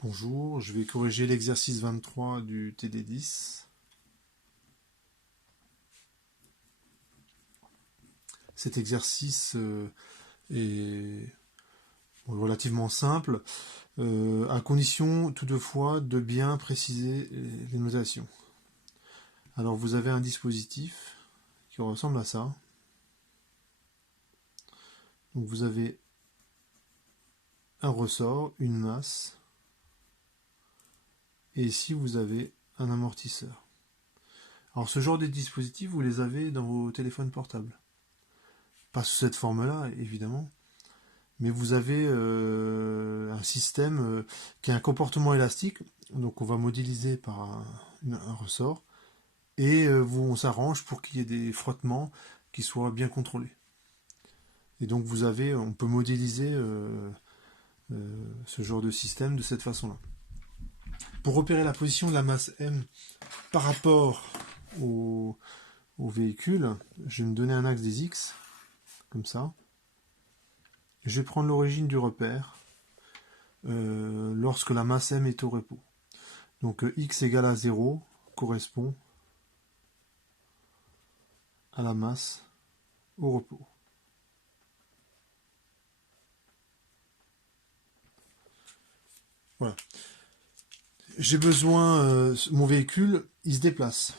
Bonjour, je vais corriger l'exercice 23 du TD10. Cet exercice est relativement simple, à condition toutefois de bien préciser les notations. Alors vous avez un dispositif qui ressemble à ça. Donc vous avez un ressort, une masse, et ici vous avez un amortisseur. Alors ce genre de dispositifs, vous les avez dans vos téléphones portables. Pas sous cette forme-là, évidemment, mais vous avez un système qui a un comportement élastique, donc on va modéliser par un ressort, et on s'arrange pour qu'il y ait des frottements qui soient bien contrôlés. Et donc on peut modéliser ce genre de système de cette façon-là. Pour repérer la position de la masse M par rapport au véhicule, je vais me donner un axe des X, comme ça. Je vais prendre l'origine du repère lorsque la masse M est au repos. Donc X égale à 0 correspond à la masse au repos. Voilà. J'ai besoin, mon véhicule, il se déplace.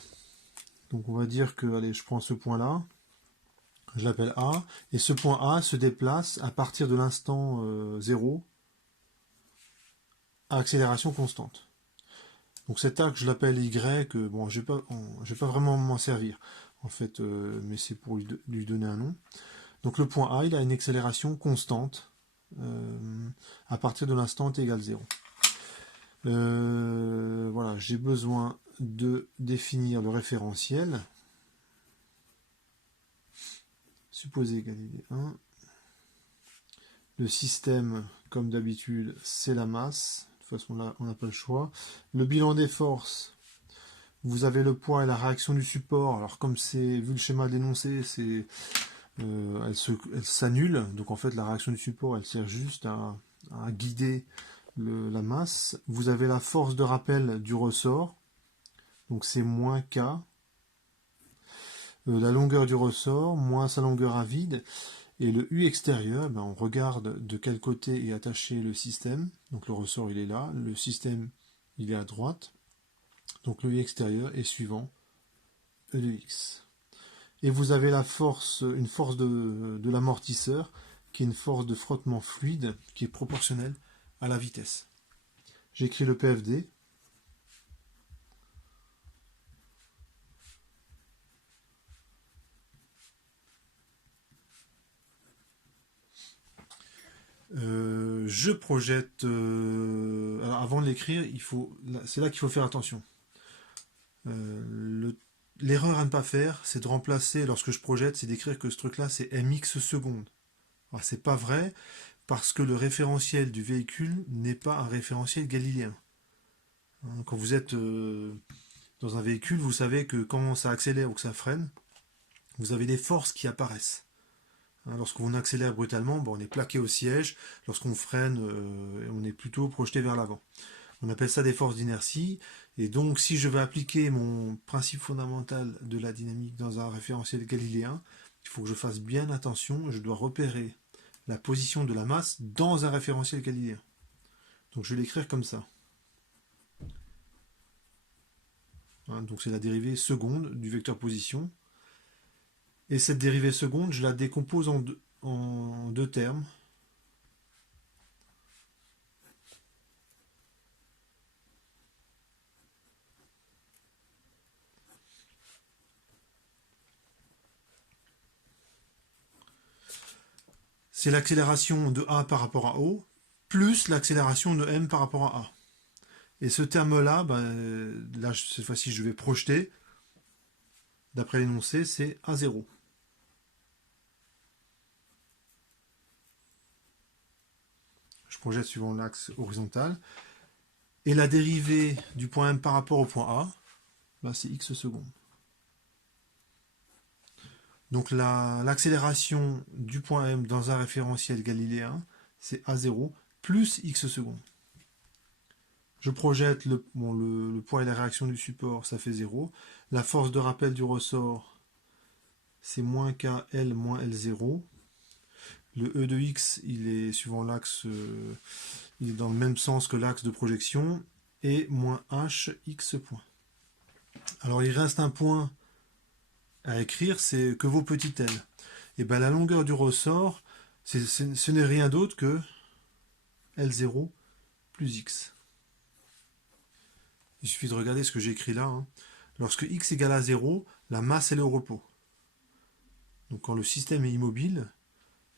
Donc on va dire que, allez, je prends ce point-là, je l'appelle A, et ce point A se déplace à partir de l'instant 0 à accélération constante. Donc cet axe, je l'appelle Y, bon, je vais pas vraiment m'en servir, en fait, mais c'est pour lui donner un nom. Donc le point A, il a une accélération constante à partir de l'instant t égale 0. Voilà, j'ai besoin de définir le référentiel. Supposé Galilée 1. Le système, comme d'habitude, c'est la masse. De toute façon, là, on n'a pas le choix. Le bilan des forces, vous avez le poids et la réaction du support. Alors, comme c'est, vu le schéma d'énoncé, elle s'annule. Donc, en fait, la réaction du support, elle sert juste à guider la masse. Vous avez la force de rappel du ressort. Donc, c'est moins K. La longueur du ressort, moins sa longueur à vide. Et le U extérieur, on regarde de quel côté est attaché le système. Donc le ressort, il est là. Le système, il est à droite. Donc le U extérieur est suivant E de X. Et vous avez une force de l'amortisseur, qui est une force de frottement fluide, qui est proportionnelle à la vitesse. J'écris le PFD. Je projette. Alors avant de l'écrire, c'est là qu'il faut faire attention. L'erreur à ne pas faire, c'est de remplacer, lorsque je projette, c'est d'écrire que ce truc-là, c'est mx secondes. Alors, c'est pas vrai, parce que le référentiel du véhicule n'est pas un référentiel galiléen. Quand vous êtes dans un véhicule, vous savez que quand ça accélère ou que ça freine, vous avez des forces qui apparaissent. Lorsqu'on accélère brutalement, on est plaqué au siège. Lorsqu'on freine, on est plutôt projeté vers l'avant. On appelle ça des forces d'inertie. Et donc, si je veux appliquer mon principe fondamental de la dynamique dans un référentiel galiléen, il faut que je fasse bien attention. Je dois repérer la position de la masse dans un référentiel galiléen. Donc, je vais l'écrire comme ça. Donc, c'est la dérivée seconde du vecteur position. Et cette dérivée seconde, je la décompose en deux termes. C'est l'accélération de A par rapport à O, plus l'accélération de M par rapport à A. Et ce terme-là, là, cette fois-ci, je vais projeter. D'après l'énoncé, c'est A0. Je projette suivant l'axe horizontal. Et la dérivée du point M par rapport au point A, c'est x secondes. Donc l'accélération du point M dans un référentiel galiléen, c'est A0 plus x secondes. Je projette le poids et la réaction du support, ça fait 0. La force de rappel du ressort, c'est moins KL moins L0. Le E de X, il est suivant l'axe, il est dans le même sens que l'axe de projection, et moins H, X point. Alors il reste un point à écrire, c'est que vaut petit l. Et bien la longueur du ressort, ce n'est rien d'autre que L0 plus X. Il suffit de regarder ce que j'ai écrit là. Hein. Lorsque X égale à 0, la masse elle est au repos. Donc quand le système est immobile,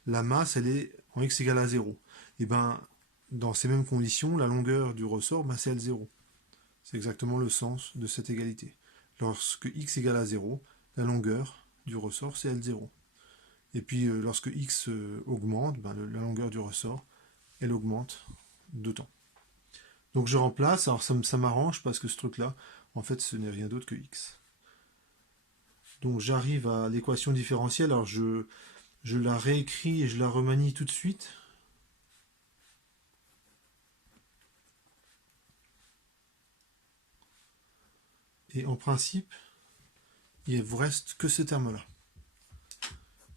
la masse elle est en X égale à 0. Et bien dans ces mêmes conditions, la longueur du ressort, ben, c'est L0. C'est exactement le sens de cette égalité. Lorsque X égale à 0, la longueur du ressort c'est L0. Et puis lorsque X augmente, ben, la longueur du ressort, elle augmente d'autant. Donc je remplace, alors ça m'arrange parce que ce truc-là, en fait, ce n'est rien d'autre que X. Donc j'arrive à l'équation différentielle, alors je la réécris et je la remanie tout de suite. Et en principe, il vous reste que ce terme-là.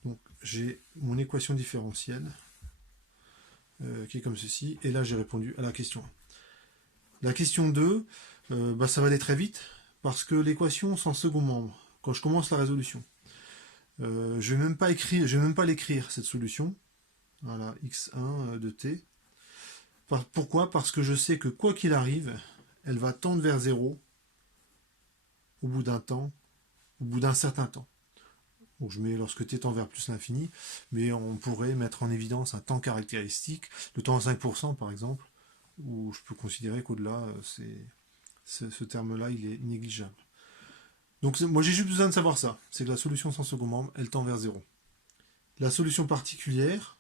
Donc j'ai mon équation différentielle qui est comme ceci, et là j'ai répondu à la question 1. La question 2, ça va aller très vite, parce que l'équation c'est en second membre, quand je commence la résolution. Je ne vais même pas l'écrire, cette solution. Voilà, x1 de t. Pourquoi? Parce que je sais que quoi qu'il arrive, elle va tendre vers 0 au bout d'un temps, au bout d'un certain temps. Donc je mets lorsque t tend vers plus l'infini, mais on pourrait mettre en évidence un temps caractéristique, le temps 5% par exemple, où je peux considérer qu'au-delà, ce terme-là, il est négligeable. Donc moi j'ai juste besoin de savoir ça, c'est que la solution sans second membre, elle tend vers 0. La solution particulière,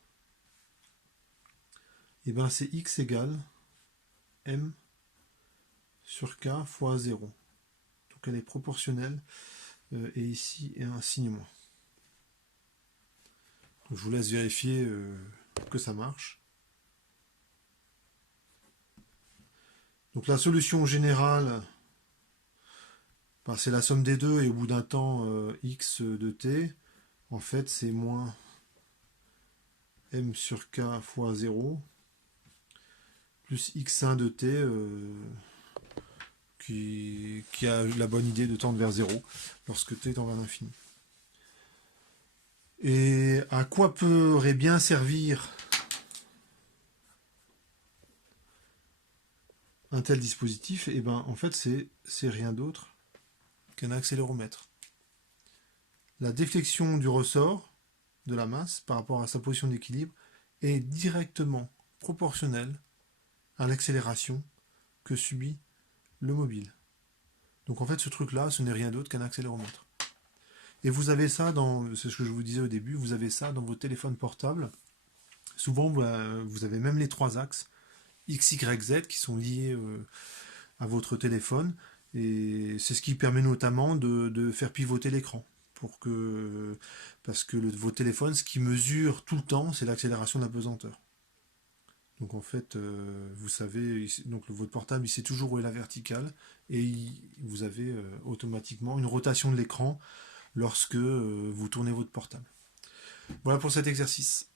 et ben c'est x égale m sur k fois 0. Donc elle est proportionnelle, et ici est un signe moins. Donc je vous laisse vérifier que ça marche. Donc la solution générale, c'est la somme des deux, et au bout d'un temps x de t, en fait c'est moins m sur k fois 0, plus x1 de t, qui a la bonne idée de tendre vers 0, lorsque t tend vers l'infini. Et à quoi pourrait bien servir un tel dispositif? Et ben en fait c'est rien d'autre qu'un accéléromètre. La déflexion du ressort de la masse par rapport à sa position d'équilibre est directement proportionnelle à l'accélération que subit le mobile. Donc en fait ce truc là, ce n'est rien d'autre qu'un accéléromètre. Et vous avez ça c'est ce que je vous disais au début, vous avez ça dans vos téléphones portables. Souvent vous avez même les trois axes X, Y, Z qui sont liés à votre téléphone, et c'est ce qui permet notamment de faire pivoter l'écran. Parce que vos téléphones, ce qui mesure tout le temps, c'est l'accélération de la pesanteur. Donc en fait, vous savez, donc votre portable, il sait toujours où est la verticale, et vous avez automatiquement une rotation de l'écran lorsque vous tournez votre portable. Voilà pour cet exercice.